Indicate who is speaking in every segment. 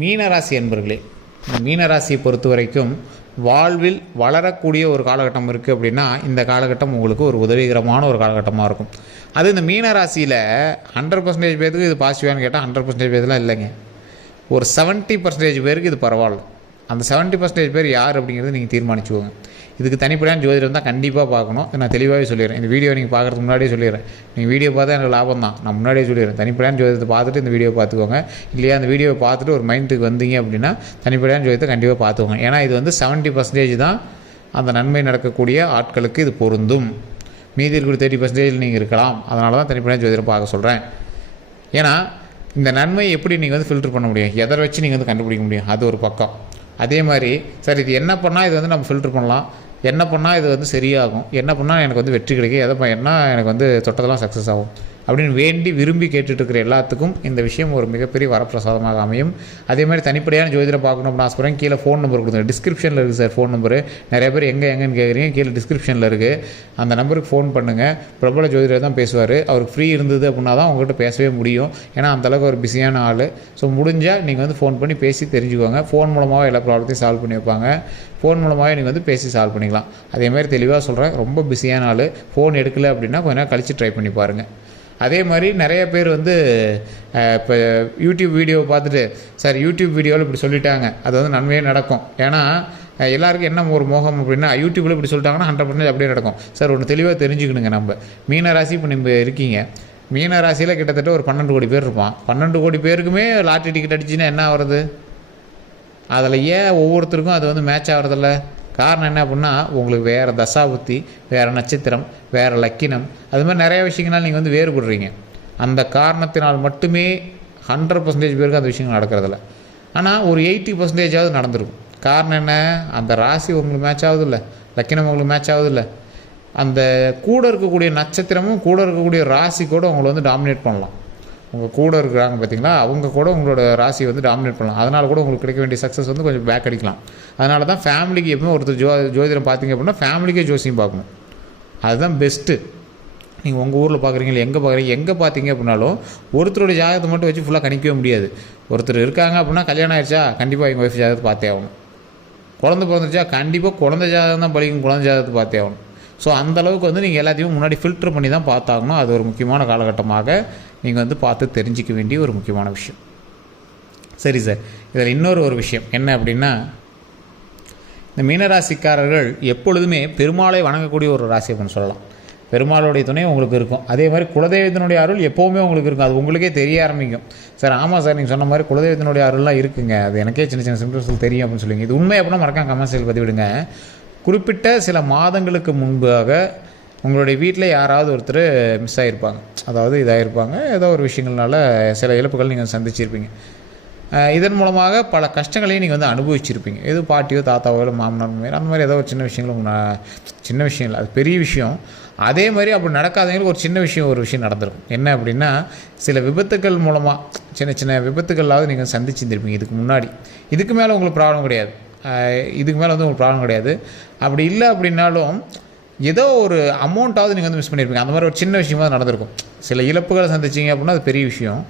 Speaker 1: மீனராசி என்பர்களே இந்த மீனராசியை பொறுத்த வரைக்கும் வாழ்வில் வளரக்கூடிய ஒரு காலகட்டம் இருக்குது அப்படின்னா இந்த காலகட்டம் உங்களுக்கு ஒரு உதவிகரமான ஒரு காலகட்டமாக இருக்கும். அது இந்த மீனராசியில் ஹண்ட்ரட் பர்சன்டேஜ் பேருக்கு இது பாசிட்டிவானு கேட்டால் ஹண்ட்ரட் பர்சன்டேஜ் பேர்லாம் இல்லைங்க. ஒரு 70% பர்சன்டேஜ் பேருக்கு இது பரவாயில்ல. அந்த 70% பர்சன்டேஜ் பேர் யார் அப்படிங்கிறது நீங்கள் தீர்மானிச்சுக்கோங்க. இதுக்கு தனிப்படையான ஜோதிடம் தான் கண்டிப்பாக பார்க்கணும். நான் தெளிவாகவே சொல்லிடுறேன். இந்த வீடியோ நீங்கள் பார்க்குறதுக்கு முன்னாடியே சொல்லிடுறேன். நீங்கள் வீடியோ பார்த்தா எனக்கு லாபம் தான். நான் முன்னாடியே சொல்லிடுறேன். தனிப்படையான ஜோதிடத்தை பார்த்துட்டு இந்த வீடியோ பார்த்துக்கோங்க. இல்லையா அந்த வீடியோவை பார்த்துட்டு ஒரு மைண்டுக்கு வந்தீங்க அப்படின்னா தனிப்படையான ஜோதிடத்தை கண்டிப்பாக பார்த்துக்கோங்க. ஏன்னா இது வந்து 70% பர்சன்டேஜ் தான் அந்த நன்மை நடக்கக்கூடிய ஆட்களுக்கு இது பொருந்தும். மீதி இருக்கிற தேர்ட்டி பர்சன்டேஜ் நீங்கள் இருக்கலாம். அதனால தான் தனிப்படையான ஜோதிடம் பார்க்க சொல்கிறேன் ஏன்னா இந்த நன்மை எப்படி நீங்கள் வந்து ஃபில்டர் பண்ண முடியும்? எதை வச்சு நீங்கள் வந்து கண்டுபிடிக்க முடியும்? அது ஒரு பக்கம். அதே மாதிரி சார் இது என்ன பண்ணால் இது வந்து நம்ம ஃபில்டர் பண்ணலாம். என்ன பண்ணால் இது வந்து சரியாகும். என்ன பண்ணால் எனக்கு வந்து வெற்றி கிடைக்கும். எதை பண்ணால் எனக்கு வந்து தொட்டதெல்லாம் சக்ஸஸ் ஆகும். அப்படின்னு வேண்டி விரும்பி கேட்டுட்ருக்கிற எல்லாத்துக்கும் இந்த விஷயம் ஒரு மிகப்பெரிய வரப்பிரசாதமாக அமையும். அதே மாதிரி தனிப்படையான ஜோதிடம் பார்க்கணும் அப்படின்னு ஆசைப்படுறேன். கீழே ஃபோன் நம்பர் கொடுத்துருங்க. டிஸ்கிரிப்ஷனில் இருக்குது சார் ஃபோன் நம்பரு நிறைய பேர் எங்கே எங்கேன்னு கேட்குறீங்க கீழே டிஸ்கிரிப்ஷனில் இருக்குது அந்த நம்பருக்கு ஃபோன் பண்ணுங்கள் பிரபல ஜோதிடர் தான் பேசுவார். அவருக்கு ஃப்ரீ இருந்தது அப்படின்னா தான் உங்கள்கிட்ட பேசவே முடியும். ஏன்னா அந்தளவுக்கு ஒரு பிஸியான ஆள். ஸோ முடிஞ்சால் நீங்கள் வந்து ஃபோன் பண்ணி பேசி தெரிஞ்சுக்கோங்க. ஃபோன் மூலமாக எல்லா ப்ராப்ளத்தையும் சால்வ் பண்ணி வைப்பாங்க. ஃபோன் மூலமாகவே நீங்கள் வந்து பேசி சால்வ் பண்ணிக்கலாம். அதே மாதிரி தெளிவாக சொல்கிறேன் ரொம்ப பிஸியான ஆள். ஃபோன் எடுக்கலை அப்படின்னா கொஞ்ச நேரம் கழித்து ட்ரை பண்ணி பாருங்கள் அதே மாதிரி நிறைய பேர் வந்து இப்போ யூடியூப் வீடியோவை பார்த்துட்டு சார் யூடியூப் வீடியோவில் இப்படி சொல்லிட்டாங்க. அது வந்து நன்மையே நடக்கும். ஏன்னா எல்லாருக்கும் என்ன ஒரு மோகம் அப்படின்னா யூடியூப்பில் இப்படி சொல்லிட்டாங்கன்னா ஹண்ட்ரட் பர்சன்டேஜ் அப்படியே நடக்கும். சார் ஒன்று தெளிவாக தெரிஞ்சுக்கணுங்க நம்ம. மீனராசி இப்போ நம்ம இருக்கீங்க. மீன ராசியில் கிட்டத்தட்ட ஒரு பன்னெண்டு கோடி பேர் இருப்பான். பன்னெண்டு கோடி பேருக்குமே லாட்ரி டிக்கெட் அடிச்சுன்னா என்ன வருது அதில் ஏன் ஒவ்வொருத்தருக்கும் அது வந்து மேட்ச் ஆகிறதில்ல காரணம் என்ன அப்படின்னா உங்களுக்கு வேறு தசாபுத்தி வேறு நட்சத்திரம் வேறு லக்கினம் அது மாதிரி நிறைய விஷயங்கள்னால் நீங்கள் வந்து வேறுபடுறீங்க. அந்த காரணத்தினால் மட்டுமே ஹண்ட்ரட் பர்சன்டேஜ் பேருக்கு அந்த விஷயங்கள் நடக்கிறதில்ல. ஆனால் ஒரு எயிட்டி பர்சன்டேஜாவது நடந்திருக்கும். காரணம் என்ன? அந்த ராசி உங்களுக்கு மேட்ச் ஆகுது இல்லை லக்கினம் உங்களுக்கு மேட்ச் ஆகுது இல்லை அந்த கூட இருக்கக்கூடிய நட்சத்திரமும் கூட இருக்கக்கூடிய ராசி கூட உங்களை வந்து டாமினேட் பண்ணலாம். உங்கள் கூட இருக்கிறாங்க பார்த்தீங்களா அவங்க கூட உங்களோட ராசி வந்து டாமினேட் பண்ணலாம். அதனால் கூட உங்களுக்கு கிடைக்க வேண்டிய சக்ஸஸ் வந்து கொஞ்சம் பேக் அடிக்கலாம். அதனால தான் ஃபேமிலிக்கு எப்பவுமே ஒருத்தர் ஜோ ஜோதிடம் பார்த்தீங்க அப்படின்னா ஃபேமிலிக்கே ஜோசியம் பார்க்கணும். அதுதான் பெஸ்ட்டு நீங்கள் உங்கள் ஊரில் பார்க்குறீங்க எங்கே பார்க்குறீங்க எங்கே பார்த்தீங்க அப்படின்னாலும் ஒருத்தருடைய ஜாதகத்தை மட்டும் வச்சு ஃபுல்லாக கணிக்கவே முடியாது. ஒருத்தர் இருக்காங்க அப்படின்னா கல்யாணம் ஆயிடுச்சா கண்டிப்பாக எங்கள் ஒய்ஃப் ஜாதகத்தை பார்த்தே ஆகணும். குழந்தை பிறந்துருச்சா கண்டிப்பாக குழந்தை ஜாதகம் தான் படிக்கும் குழந்தை ஜாதகத்தை பார்த்தே ஆகணும். ஸோ அந்த அளவுக்கு வந்து நீங்கள் எல்லாத்தையும் முன்னாடி ஃபில்டர் பண்ணி தான் பார்த்தாகணும். அது ஒரு முக்கியமான காலகட்டமாக நீங்கள் வந்து பார்த்து தெரிஞ்சிக்க வேண்டிய ஒரு முக்கியமான விஷயம். சரி சார் இதில் இன்னொரு ஒரு விஷயம். என்ன அப்படின்னா இந்த மீனராசிக்காரர்கள் எப்பொழுதுமே பெருமாளை வணங்கக்கூடிய ஒரு ராசி அப்படின்னு சொல்லலாம். பெருமாளுடைய துணை உங்களுக்கு இருக்கும். அதே மாதிரி குலதெய்வத்தினுடைய அருள் எப்போவுமே உங்களுக்கு இருக்கும். அது உங்களுக்கே தெரிய ஆரம்பிக்கும். சார் ஆமாம் சார் நீங்கள் சொன்ன மாதிரி குலதெய்வத்தினுடைய அருள்லாம் இருக்குங்க. அது எனக்கே சின்ன சின்ன சிம்டம்ஸ் தெரியும் அப்படின்னு சொல்லுங்க இது உண்மை அப்படின்னா மறக்காம கமெண்ட்ஸில் பதிவிடுங்க. குறிப்பிட்ட சில மாதங்களுக்கு முன்பாக உங்களுடைய வீட்டில் யாராவது ஒருத்தர் மிஸ் ஆகிருப்பாங்க அதாவது இதாகிருப்பாங்க ஏதோ ஒரு விஷயங்கள்னால சில இழப்புகள் நீங்கள் சந்திச்சிருப்பீங்க. இதன் மூலமாக பல கஷ்டங்களையும் நீங்கள் வந்து அனுபவிச்சிருப்பீங்க. எது பாட்டியோ தாத்தாவோ இல்லை மாமனார் மாதிரி அந்த மாதிரி ஏதோ ஒரு சின்ன விஷயங்களும் சின்ன விஷயம் இல்லை. அது பெரிய விஷயம். அதே மாதிரி அப்படி நடக்காதவங்களுக்கு ஒரு சின்ன விஷயம் ஒரு விஷயம் நடந்திருக்கும். என்ன அப்படின்னா சில விபத்துக்கள் மூலமாக சின்ன சின்ன விபத்துக்களாவது நீங்கள் சந்திச்சிருந்திருப்பீங்க. இதுக்கு முன்னாடி. இதுக்கு மேலே உங்களுக்கு ப்ராப்ளம் கிடையாது. இதுக்கு மேலே வந்து உங்களுக்கு ப்ராப்ளம் கிடையாது. அப்படி இல்லை அப்படின்னாலும் ஏதோ ஒரு அமௌண்ட்டாவது நீங்கள் வந்து மிஸ் பண்ணியிருப்பீங்க அந்த மாதிரி ஒரு சின்ன விஷயமா நடந்திருக்கும். சில இழப்புகளை சந்திச்சிங்க அப்படின்னா அது பெரிய விஷயம்.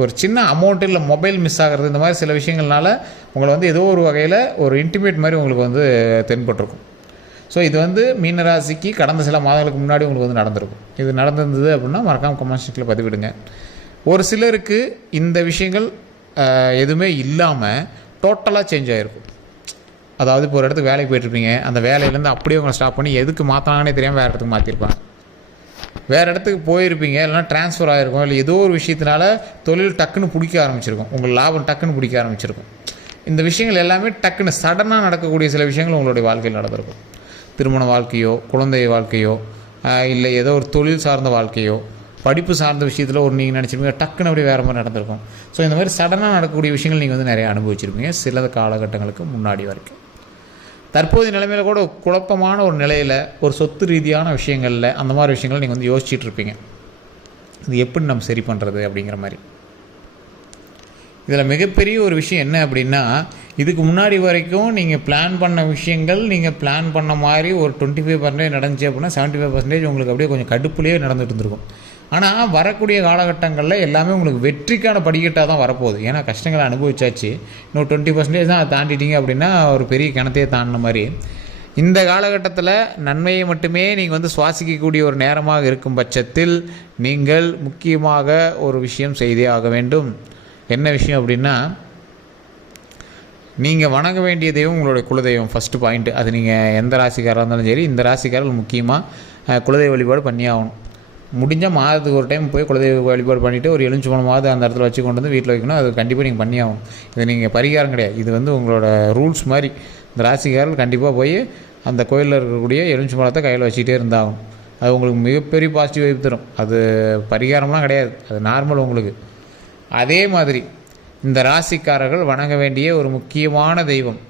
Speaker 1: ஒரு சின்ன அமௌண்ட் இல்லை மொபைல் மிஸ் ஆகிறது இந்த மாதிரி சில விஷயங்கள்னால உங்களை வந்து ஏதோ ஒரு வகையில் ஒரு இன்டிமேட் மாதிரி உங்களுக்கு வந்து தென்பட்டிருக்கும். ஸோ இது வந்து மீனராசிக்கு கடந்த சில மாதங்களுக்கு முன்னாடி உங்களுக்கு வந்து நடந்திருக்கும். இது நடந்திருந்தது அப்படின்னா மறக்காமல் கமெண்ட் பதிவிடுங்க. ஒரு சிலருக்கு இந்த விஷயங்கள் எதுவுமே இல்லாமல் டோட்டலாக சேஞ்ச் ஆகிருக்கும் அதாவது இப்போ ஒரு இடத்துக்கு வேலைக்கு போயிட்டுருப்பீங்க. அந்த வேலையிலேருந்து அப்படியே உங்களை ஸ்டாப் பண்ணி எதுக்கு மாற்றினாங்கன்னே தெரியாமல் வேறு இடத்துக்கு மாற்றிருப்பாங்க வேறு இடத்துக்கு போயிருப்பீங்க. இல்லைனா ட்ரான்ஸ்ஃபர் ஆகிருக்கும் இல்லை ஏதோ ஒரு விஷயத்தினால தொழில் டக்குன்னு பிடிக்க ஆரம்பிச்சிருக்கும். உங்கள் லாபம் டக்குன்னு பிடிக்க ஆரம்பிச்சிருக்கும். இந்த விஷயங்கள் எல்லாமே டக்குன்னு சடனாக நடக்கக்கூடிய சில விஷயங்கள் உங்களுடைய வாழ்க்கையில் நடந்திருக்கும். திருமண வாழ்க்கையோ குழந்தை வாழ்க்கையோ இல்லை ஏதோ ஒரு தொழில் சார்ந்த வாழ்க்கையோ படிப்பு சார்ந்த விஷயத்தில் ஒரு நீங்கள் நினச்சிருப்பீங்க டக்குன்னு அப்படியே வேறு மாதிரி நடந்திருக்கும். ஸோ இந்த மாதிரி சடனாக நடக்கக்கூடிய விஷயங்கள் நீங்கள் வந்து நிறைய அனுபவிச்சிருப்பீங்க. சில காலகட்டங்களுக்கு முன்னாடி வரைக்கும். தற்போதைய நிலைமையில் கூட குழப்பமான ஒரு நிலையில் ஒரு சொத்து ரீதியான விஷயங்களில் அந்த மாதிரி விஷயங்களை நீங்கள் வந்து யோசிச்சுட்டு இருப்பீங்க. இது எப்படி நம்ம சரி பண்ணுறது அப்படிங்கிற மாதிரி. இதில் மிகப்பெரிய ஒரு விஷயம் என்ன அப்படின்னா இதுக்கு முன்னாடி வரைக்கும் நீங்கள் பிளான் பண்ண விஷயங்கள் நீங்கள் பிளான் பண்ண மாதிரி ஒரு டுவெண்ட்டி ஃபைவ் பர்சன்டேஜ் நடந்துச்சு அப்படின்னா செவன்ட்டி ஃபைவ் பர்சன்டேஜ் உங்களுக்கு அப்படியே கொஞ்சம் கடுப்புலேயே நடந்துகிட்டு இருந்திருக்கும். ஆனால் வரக்கூடிய காலகட்டங்களில் எல்லாமே உங்களுக்கு வெற்றிக்கான படிக்கட்டாக தான் வரப்போகுது. ஏன்னா கஷ்டங்களை அனுபவிச்சாச்சு. இன்னும் டுவெண்ட்டி பர்சன்டேஜ் தான் அதை தாண்டிட்டீங்க அப்படின்னா ஒரு பெரிய கிணத்தையே தாண்டின மாதிரி. இந்த காலகட்டத்தில் நன்மையை மட்டுமே நீங்கள் வந்து சுவாசிக்கக்கூடிய ஒரு நேரமாக இருக்கும் பட்சத்தில் நீங்கள் முக்கியமாக ஒரு விஷயம் செய்தே ஆக வேண்டும். என்ன விஷயம் அப்படின்னா நீங்கள் வணங்க வேண்டிய தெய்வம் உங்களுடைய குலதெய்வம். ஃபஸ்ட்டு பாயிண்ட்டு அது நீங்கள் எந்த ராசிக்காராக இருந்தாலும் சரி இந்த ராசிக்காரர்கள் முக்கியமாக குலதெய்வ வழிபாடு பண்ணி ஆகணும். முடிஞ்சால் மாதத்துக்கு ஒரு டைம் போய் குலதெய்வ வழிபாடு பண்ணிவிட்டு ஒரு எலுமிச்சை மாதம் அந்த இடத்துல வச்சு கொண்டு வந்து வீட்டில் வைக்கணும். அது கண்டிப்பாக நீங்கள் பண்ணி ஆகும் இது நீங்கள் பரிகாரம் கிடையாது. இது வந்து உங்களோட ரூல்ஸ் மாதிரி. இந்த ராசிக்காரர்கள் கண்டிப்பாக போய் அந்த கோயிலில் இருக்கக்கூடிய எலுமிச்சை பழத்தை கையில் வச்சுக்கிட்டே இருந்தாகும் அது உங்களுக்கு மிகப்பெரிய பாசிட்டிவ் வைப் தரும். அது பரிகாரம்லாம் கிடையாது. அது நார்மல் உங்களுக்கு. அதே மாதிரி இந்த ராசிக்காரர்கள் வணங்க வேண்டிய ஒரு முக்கியமான தெய்வம்.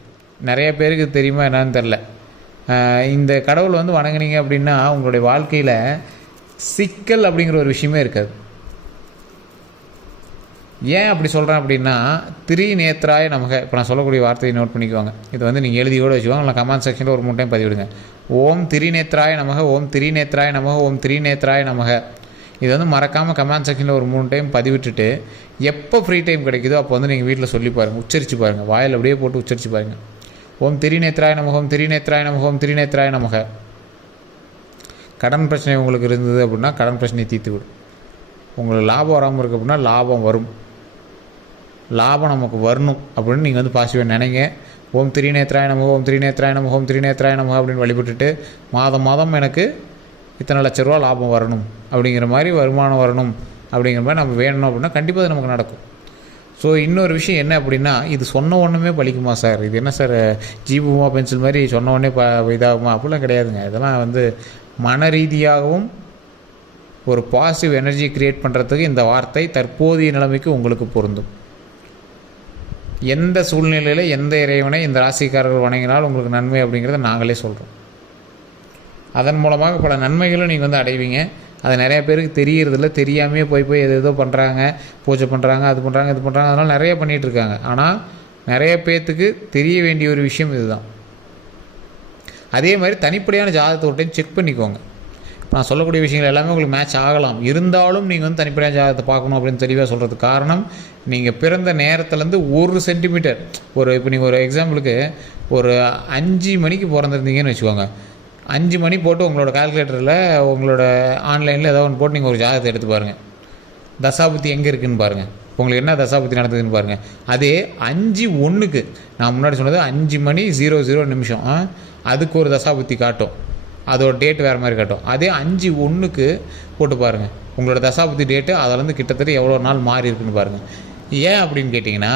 Speaker 1: நிறைய பேருக்கு தெரியுமா என்னன்னு தெரில இந்த கடவுள் வந்து வணங்குனீங்க அப்படின்னா உங்களுடைய வாழ்க்கையில் சிக்கல் அப்படிங்கிற ஒரு விஷயமே இருக்காது. ஏன் அப்படி சொல்கிறேன் அப்படின்னா திரி நேத்ராய நமக. இப்போ நான் சொல்லக்கூடிய வார்த்தையை நோட் பண்ணிக்குவாங்க. இது வந்து நீங்கள் எழுதி கூட வச்சுக்கோங்க. இல்லை கமெண்ட் செக்ஷனில் ஒரு மூணு டைம் பதிவிடுங்க. ஓம் திரிநேத்ராய நமக ஓம் திரிநேத்ராய நமக ஓம் திரிநேத்ராய நமக. இது வந்து மறக்காமல் கமெண்ட் செக்ஷனில் ஒரு மூணு டைம் பதிவிட்டுட்டு எப்போ ஃப்ரீ டைம் கிடைக்குதோ அப்போ வந்து நீங்கள் வீட்டில் சொல்லி பாருங்கள் உச்சரித்து பாருங்கள் வாயில் அப்படியே போட்டு உச்சரித்து பாருங்கள் ஓம் திரிநேத்ராய நமக ஓம் திரிநேத்ராய நமக ஓம் திரிநேத்ராய நமக. கடன் பிரச்சனை உங்களுக்கு இருந்தது அப்படின்னா கடன் பிரச்சனையை தீர்த்து விடும். உங்களுக்கு லாபம் வராமல் இருக்குது அப்படின்னா லாபம் வரும். லாபம் நமக்கு வரணும் அப்படின்னு நீங்கள் வந்து பாசிட்டிவாக நினைங்க. ஓம் திரிநேத்ராய நமக ஓம் திரிநேத்ராய நமக ஓம் திரிநேத்ராய நமக அப்படின்னு வழிபட்டுட்டு மாதம் மாதம் எனக்கு இத்தனை லட்ச ரூபா லாபம் வரணும் அப்படிங்கிற மாதிரி வருமானம் வரணும் அப்படிங்கிற மாதிரி நம்ம வேணும் அப்படின்னா கண்டிப்பாக அது நமக்கு நடக்கும். ஸோ இன்னொரு விஷயம் என்ன அப்படின்னா இது சொன்ன ஒன்றுமே பலிக்குமா சார் இது என்ன சார் ஜீபுமா பென்சில் மாதிரி சொன்ன உடனே ப இதாகுமா? அப்படிலாம் கிடையாதுங்க. இதெல்லாம் வந்து மன ரீதியாகவும் ஒரு பாசிட்டிவ் எனர்ஜி கிரியேட் பண்ணுறதுக்கு இந்த வார்த்தை தற்போதைய நிலைமைக்கு உங்களுக்கு பொருந்தும். எந்த சூழ்நிலையில் எந்த இறைவனை இந்த ராசிக்காரர்கள் வணங்கினால் உங்களுக்கு நன்மை அப்படிங்கிறத நாங்களே சொல்கிறோம் அதன் மூலமாக பல நன்மைகளும் நீங்கள் வந்து அடைவீங்க. அது நிறைய பேருக்கு தெரியறதில்ல. தெரியாமையே போய் போய் எது ஏதோ பண்ணுறாங்க பூஜை பண்ணுறாங்க அது பண்ணுறாங்க இது பண்ணுறாங்க அதனால் நிறைய பண்ணிகிட்டு இருக்காங்க. ஆனால் நிறைய பேர்த்துக்கு தெரிய வேண்டிய ஒரு விஷயம் இதுதான். அதே மாதிரி தனிப்படியான ஜாதகத்தை ஒரு டைம் செக் பண்ணிக்கோங்க. இப்போ நான் சொல்லக்கூடிய விஷயங்கள் எல்லாமே உங்களுக்கு மேட்ச் ஆகலாம். இருந்தாலும் நீங்கள் வந்து தனிப்படியான ஜாதகத்தை பார்க்கணும் அப்படின்னு தெளிவாக சொல்கிறதுக்கு காரணம் நீங்கள் பிறந்த நேரத்துலேருந்து ஒரு சென்டிமீட்டர் ஒரு இப்போ நீங்கள் ஒரு எக்ஸாம்பிளுக்கு ஒரு அஞ்சு மணிக்கு பிறந்திருந்தீங்கன்னு வச்சுக்கோங்க. அஞ்சு மணி போட்டு உங்களோட கால்குலேட்டரில் உங்களோட ஆன்லைனில் ஏதோ ஒன்று போட்டு நீங்கள் ஒரு ஜாதகத்தை எடுத்து பாருங்கள் தசாபுத்தி எங்கே இருக்குதுன்னு பாருங்கள் உங்களுக்கு என்ன தசாபுத்தி நடந்ததுன்னு பாருங்கள் அதே அஞ்சு ஒன்றுக்கு நான் முன்னாடி சொன்னது அஞ்சு மணி ஜீரோ ஜீரோ நிமிஷம். அதுக்கு ஒரு தசாபுத்தி காட்டும். அதோட டேட் வேறு மாதிரி காட்டும். அதே அஞ்சு ஒன்றுக்கு போட்டு பாருங்கள் உங்களோட தசாபுத்தி டேட்டு அதிலேருந்து கிட்டத்தட்ட எவ்வளோ நாள் மாறி இருக்குன்னு பாருங்கள் ஏன் அப்படின்னு கேட்டிங்கன்னா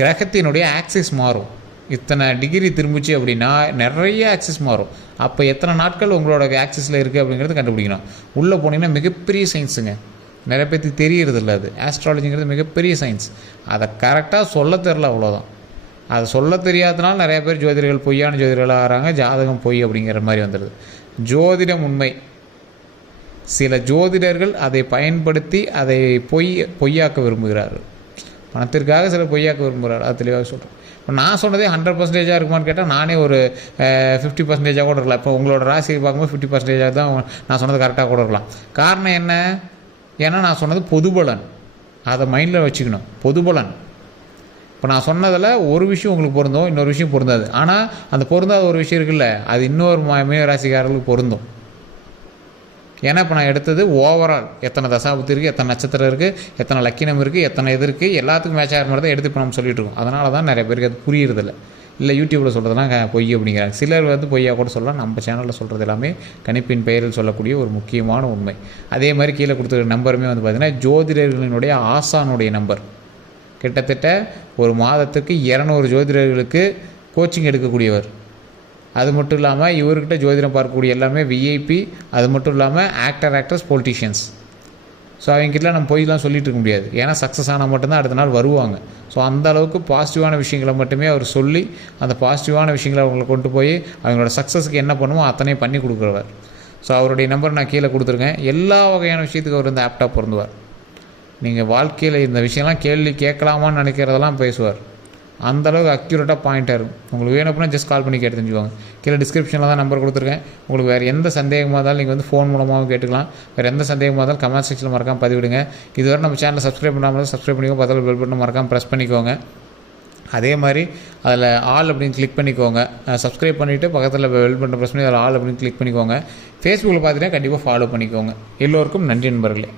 Speaker 1: கிரகத்தினுடைய ஆக்சிஸ் மாறும். இத்தனை டிகிரி திரும்பிச்சு அப்படின்னா நிறைய ஆக்சிஸ் மாறும். அப்போ எத்தனை நாட்கள் உங்களோட ஆக்சிஸில் இருக்குது அப்படிங்கிறது கண்டுபிடிக்கணும். உள்ளே போனீங்கன்னா மிகப்பெரிய சயின்ஸுங்க நிறைய பேர்த்துக்கு தெரியறது இல்லை அது. ஆஸ்ட்ராலஜிங்கிறது மிகப்பெரிய சயின்ஸ் அதை கரெக்டாக சொல்ல தெரில அவ்வளோதான் அதை சொல்ல தெரியாதனால நிறைய பேர் ஜோதிடர்கள் பொய்யான ஜோதிடர்களாக ஆகிறாங்க ஜாதகம் பொய் அப்படிங்கிற மாதிரி வந்துடுது. ஜோதிடம் உண்மை. சில ஜோதிடர்கள் அதை பயன்படுத்தி அதை பொய் பொய்யாக்க விரும்புகிறார்கள். பணத்திற்காக சிலர் பொய்யாக்க விரும்புகிறார் அது தெளிவாக சொல்கிறேன் இப்போ நான் சொன்னதே ஹண்ட்ரட் பர்சன்டேஜாக இருக்குமான்னு கேட்டால் நானே ஒரு ஃபிஃப்டி பர்சன்டேஜாக கூட இருக்கலாம். இப்போ உங்களோட ராசியை பார்க்கும்போது ஃபிஃப்டி பர்சன்டேஜாக தான் நான் சொன்னது கரெக்டாக கூட இருக்கலாம். காரணம் என்ன? ஏன்னா நான் சொன்னது பொதுபலன். அதை மைண்டில் வச்சுக்கணும். பொதுபலன். இப்போ நான் சொன்னதில் ஒரு விஷயம் உங்களுக்கு பொருந்தும் இன்னொரு விஷயம் பொருந்தாது. ஆனால் அந்த பொருந்தாத ஒரு விஷயம் இருக்குல்ல அது இன்னொரு ம- பொருந்தும். ஏன்னா இப்போ நான் எடுத்தது ஓவரால் எத்தனை தசாபுத்தி இருக்குது எத்தனை நட்சத்திரம் இருக்குது எத்தனை லக்கினம் இருக்குது எத்தனை இது இருக்குது எல்லாத்துக்கும் மேட்ச் ஆகிற மாதிரி தான் எடுத்து இப்போ நம்ம சொல்லிகிட்டு இருக்கோம். அதனால தான் நிறைய பேருக்கு அது புரியுறதில்ல. இல்லை யூடியூப்பில் சொல்கிறதுலாம் பொய் அப்படிங்கிறாங்க சிலர் வந்து பொய்யாக கூட சொல்லலாம். நம்ம சேனலில் சொல்கிறது எல்லாமே கணிப்பின் பெயரில் சொல்லக்கூடிய ஒரு முக்கியமான உண்மை. அதே மாதிரி கீழே கொடுத்துருக்க நம்பருமே வந்து பார்த்திங்கன்னா ஜோதிடர்களினுடைய ஆசானுடைய நம்பர். கிட்டத்தட்ட ஒரு மாதத்துக்கு இரநூறு ஜோதிடர்களுக்கு கோச்சிங் எடுக்கக்கூடியவர். அது மட்டும் இல்லாமல் இவர்கிட்ட ஜோதிடம் பார்க்கக்கூடிய எல்லாமே விஐபி அது மட்டும் இல்லாமல் ஆக்டர் ஆக்டர்ஸ் பொலிட்டிஷியன்ஸ் ஸோ அவங்ககிட்ட நம்ம பொய்லாம் சொல்லிட்டு இருக்க முடியாது. ஏன்னா சக்ஸஸ் ஆனால் மட்டும்தான் அடுத்த நாள் வருவாங்க. ஸோ அந்த அளவுக்கு பாசிட்டிவான விஷயங்களை மட்டுமே அவர் சொல்லி அந்த பாசிட்டிவான விஷயங்களை அவங்களை கொண்டு போய் அவங்களோட சக்ஸஸுக்கு என்ன பண்ணுமோ அத்தனையும் பண்ணி கொடுக்குறவர். ஸோ அவருடைய நம்பர் நான் கீழே கொடுத்துருக்கேன். எல்லா வகையான விஷயத்துக்கு அவர் வந்து ஆப்டாக பிறந்துவார் நீங்கள் வாழ்க்கையில் இந்த விஷயம்லாம் கேள்வி கேட்கலாமான்னு நினைக்கிறதெல்லாம் பேசுவார். அந்தளவுக்கு அக்யூரேட்டாக பாயிண்ட்டாக இருக்கும். உங்களுக்கு வேணும் அப்படின்னா ஜஸ்ட் கால் பண்ணி கேட்டு தெரிஞ்சுக்கோங்க. கீழே டிஸ்கிரிப்ஷனில் தான் நம்பர் கொடுத்துருக்கேன். உங்களுக்கு வேறு எந்த சந்தேகமாக இருந்தாலும் நீங்கள் வந்து ஃபோன் மூலமாகவும் கேட்டுக்கலாம். வேறு எந்த சந்தேகமாக இருந்தாலும் கமெண்ட் செக்ஷனில் மறக்காமல் பதிவிடுங்க. இதுவரை நம்ம சேனலை சப்ஸ்கிரைப் பண்ணாமல் சப்ஸ்கிரைப் பண்ணிக்கோ பதில் பெல் பட்டன் மறக்காமல் ப்ரெஸ் பண்ணிக்கோங்க. அதே மாதிரி அதில் ஆல் அப்படின்னு கிளிக் பண்ணிக்கோங்க. சப்ஸ்கிரைப் பண்ணிவிட்டு பக்கத்தில் வெல் பட்டன் ப்ரெஸ் பண்ணி அதில் ஆல் அப்படின்னு கிளிக் பண்ணிக்கோங்க. ஃபேஸ்புக்கில் பார்த்துட்டா கண்டிப்பாக ஃபாலோ பண்ணிக்கோங்க. எல்லோருக்கும் நன்றி நண்பர்களே.